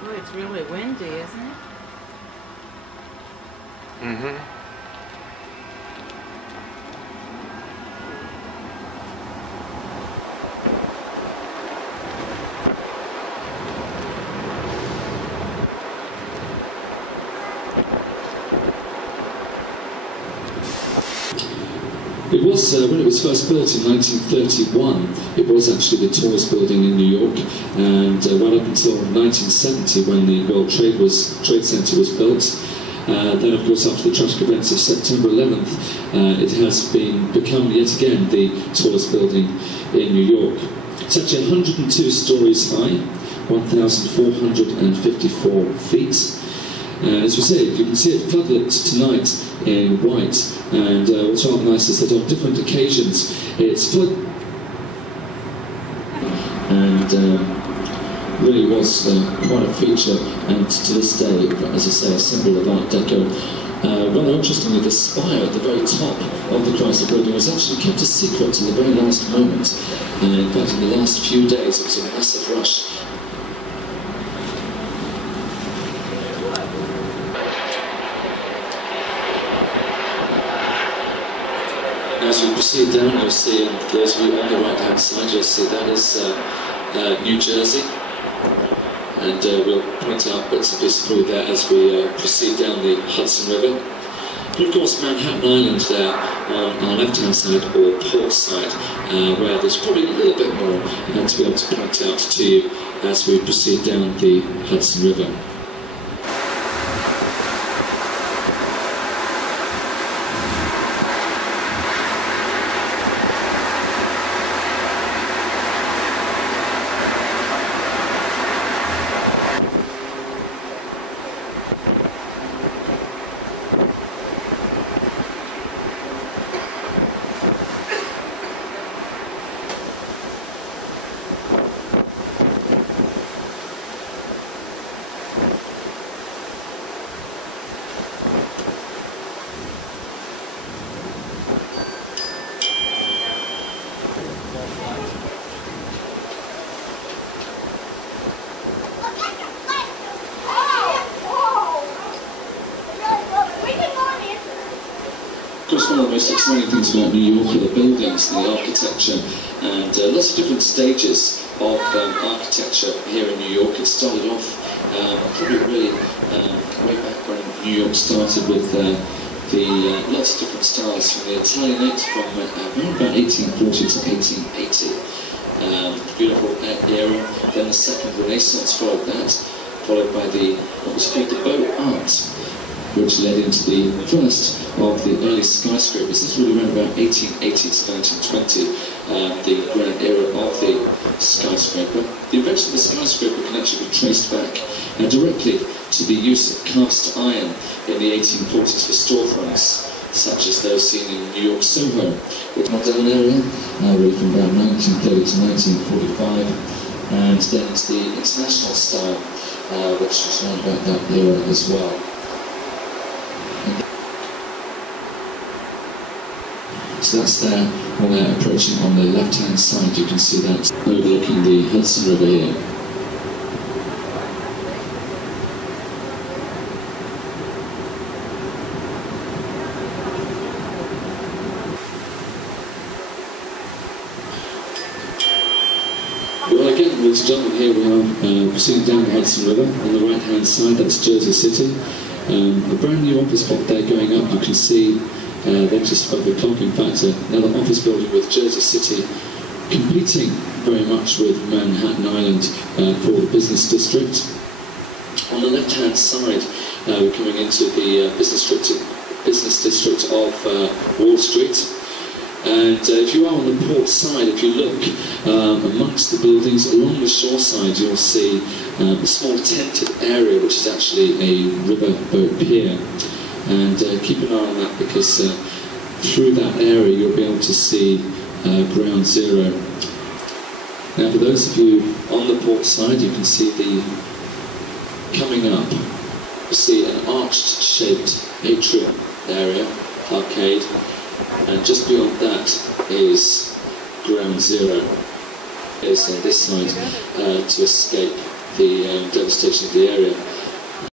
Boy, it's really windy, isn't it? Mm-hmm. It was, when it was first built in 1931, it was actually the tallest building in New York, and right up until 1970 when the World Trade Center was built. Then of course after the tragic events of September 11th, it has become yet again the tallest building in New York. It's actually 102 stories high, 1,454 feet. As we say, you can see it floodlit tonight in white, and what's rather nice is that on different occasions it's flood, and really was quite a feature, and to this day, as I say, a symbol of Art Deco. Rather interestingly, the spire at the very top of the Chrysler Building was actually kept a secret to the very last moment. In fact, in the last few days, it was a massive rush. As we proceed down, you'll see, and for those of you on the right-hand side, you'll see that is New Jersey. And we'll point out bits and pieces for you there as we proceed down the Hudson River. And of course, Manhattan Island there on our left-hand side, or port side, where there's probably a little bit more to be able to point out to you as we proceed down the Hudson River. Of course, one of the most exciting things about New York are the buildings, the architecture, and lots of different stages of architecture here in New York. It started off probably really way back when New York started with lots of different styles, from the Italianate from around about 1840 to 1880. Beautiful era. Then the second Renaissance followed that, followed by what was called the Beaux Arts, which led into the first of the early skyscrapers. This really around about 1880 to 1920, the grand era of the skyscraper. The invention of the skyscraper can actually be traced back directly to the use of cast iron in the 1840s for storefronts, such as those seen in New York Soho. The modern area, really from about 1930 to 1945, and then it's the international style, which was around about that era as well. So that's there, when they're approaching on the left-hand side, you can see that overlooking the Hudson River here. Well, again, ladies and gentlemen, here we are proceeding down the Hudson River. On the right-hand side, that's Jersey City. A brand new office block there going up. You can see then just above the clock, in fact, another office building with Jersey City competing very much with Manhattan Island for the business district. On the left-hand side, we're coming into the business district of Wall Street. And if you are on the port side, if you look amongst the buildings along the shore side, you'll see a small tented area, which is actually a riverboat pier. And keep an eye on that, because through that area you'll be able to see Ground Zero. Now, for those of you on the port side, you can see coming up, you see an arched-shaped atrium area, arcade, and just beyond that is Ground Zero. Is on this side to escape the devastation of the area.